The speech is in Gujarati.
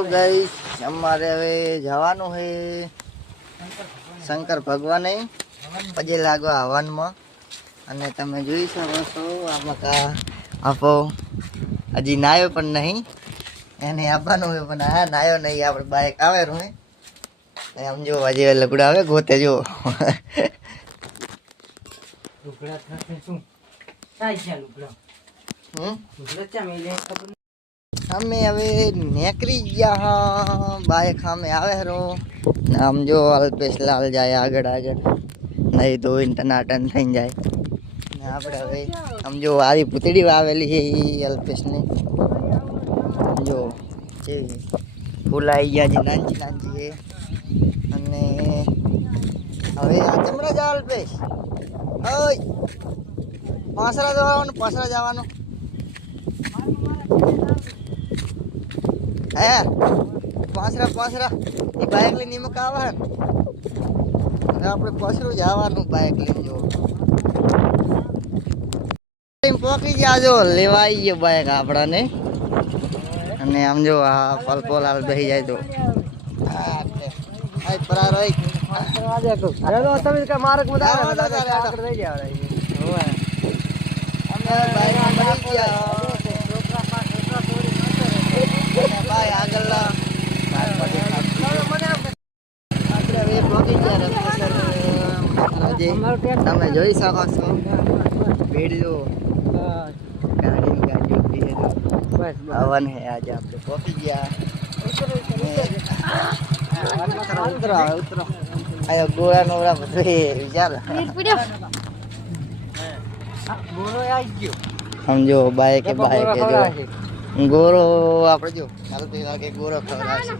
તો ગાઈસ અમારે હવે જવાનું છે શંકર ભગવાને પગે લાગવા હવનમાં અને તમે જોઈ શકો છો આમાં આપો હજી નાયો પણ નહીં એને આપવાનું હોય પણ હા નાયો નહીં આપણે બાઈક આવે રૂ આમ જો હજી લગડા આવે ગોતે જો અમે હવે નીકળી ગયા બાઈક સામે આવે રો આમ જો અલ્પેશ લાલ જાય આગળ આગળ નહીં ધોઈને ટનાટન થઈ જાય ને આપણે હવે આમ જો આવી પૂતળી આવેલી છે એ અલ્પેશની જો કેવી ફૂલ આવી ગયા છે નાનજી નાનજી છે અને હવે આ ચમડા જા અલ્પેશ ઓય પાસરા જવાનું હે પાસરા એ બાઈક લઈને એમાં આવે ને આપણે પાસરું જવાનું બાઈક લઈને જો પોકી જાજો લેવા આવી ગયો બાઈક આપણાને અને આમ જો આ પલપોલ હાલ બેસી જાય તો તમે જોઈ શકો છો ભીડ ગાડી હવન હે આજે આપણે પહોંચી ગયા ગોળા નોળા બધું વિચાર સમજો બાઈક જો ગોરો આપણે જો ચાલતી લાગે ગોરો ખવડાવશે